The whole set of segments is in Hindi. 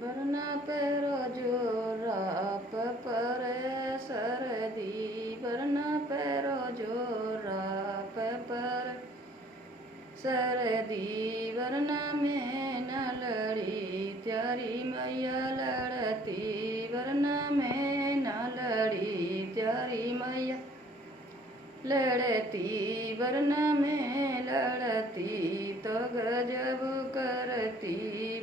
वरना पैरो जोरा परे सरदी वरना पैरो जोरा पर सरदी वरना में न लड़ी त्यारी मैया लड़ती वरना में न लड़ी त्यारी मैया लड़ती वरना में लड़ती तो गजब करती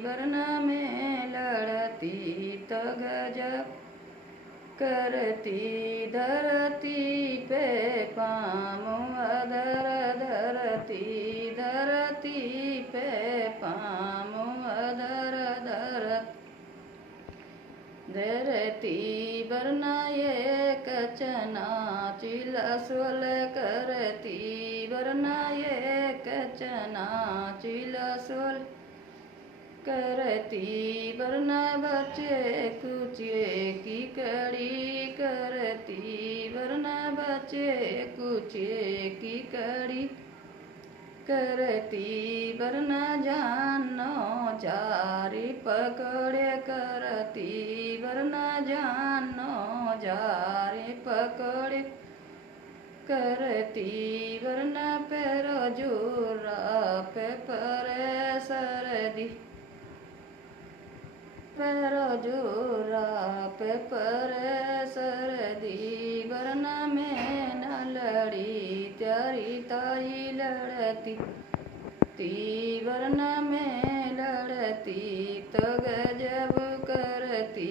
वरना में लड़ती तो गजब करती धरती पे पाँव अधर धरती पे पाँव अधर धरती वरना ये कचना चिला सोल करती वरना ये कचना चिला सोल करती वरना बच्चे कुचे की कड़ी करती वरना बच्चे कुचे की कड़ी करती वरना जानो जारी पकड़े करती वरना जानो जारी पकड़े करती वरना पैरो जोरा पे परे सरदी पैरो जोरा पे परे सरदी वरना में न लड़ी त्यारी ताई लड़ती वरना में लड़ती तो गजब करती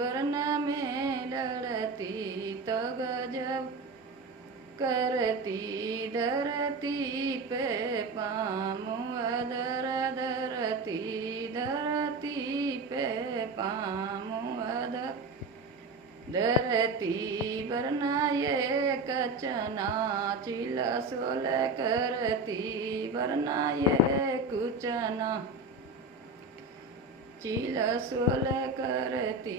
वरना में लड़ती तो गजब करती धरती पे पाँव अधर धरती पे पाँव अधर धरती वरना ये कचना चिला सोल करती वरना ये कुचना चिला सोल करती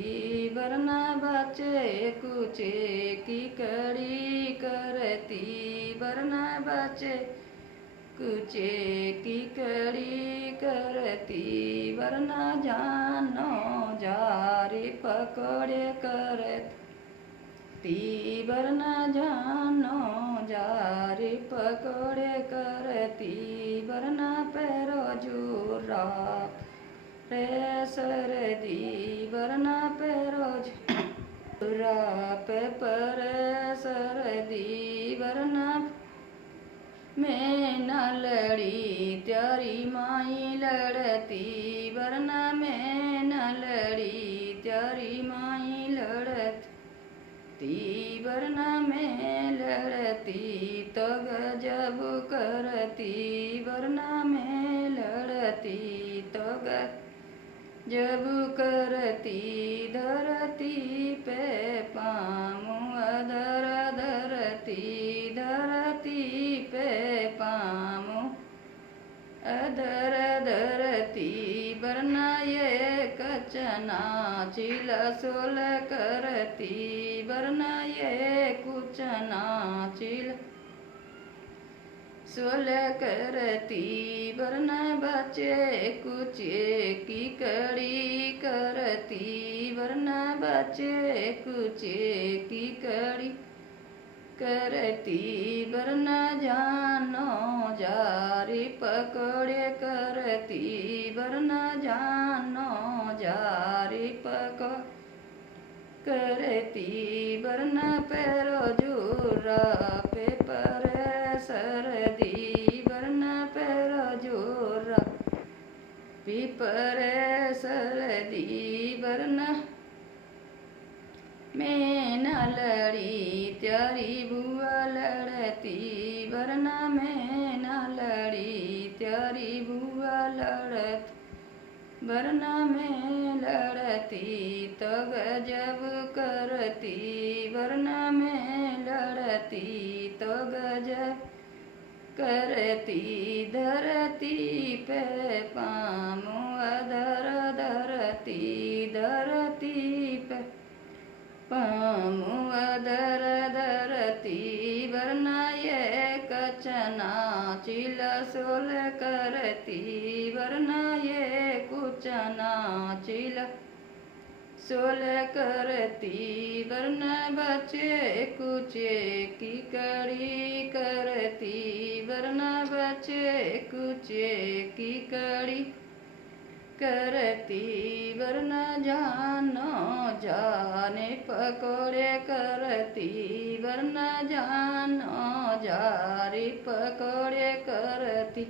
वरना बच्चे कुचे की कड़ी करती वरना बच्चे कुचे की कड़ी करती वरना जानो जारी पकड़े करती वरना जानो जारी पकड़े करती वरना पैरो जोरा रे सरदी वरना पैरो जोरा पे परे सरदी वरना में न लड़ी त्यारी माई लड़ती वरना में न लड़ी त्यारी माई लड़ती वरना में लड़ती तो गजब करती वरना में लड़ती तो गजब करती धरती पे पाँव अधर धरती पे पाँव अधर धरती वरना ये कचना चिला सोल करती वरना ये कुचना चिला सोल करती वरना बच्चे कुचे की कड़ी करती वरना बच्चे कुचे की कड़ी करती वरना जानो जारी पकड़े करती वरना जानो जारी पकड़ करती वरना पैरो जोरा पे परे सरदी वरना पैरो जोरा पे परे सरदी वरना में न लड़ी त्यारी बुआ लड़ती वरना में न लड़ी त्यारी बुआ लड़ती वरना में लड़ती तो गजब करती वरना में लड़ती तो गजब करती धरती पे पाँव अधर धरती पे पाँव अधर धरती वरना ये कचना चिला सोल करती वरना ये कुछ चना चिला सोल करती वरन बचे कुचे की कड़ी करती वरन बचे कुचे की कड़ी करती वरन जानो जाने पकोड़े करती वरन जानो जारी पकोड़े करती।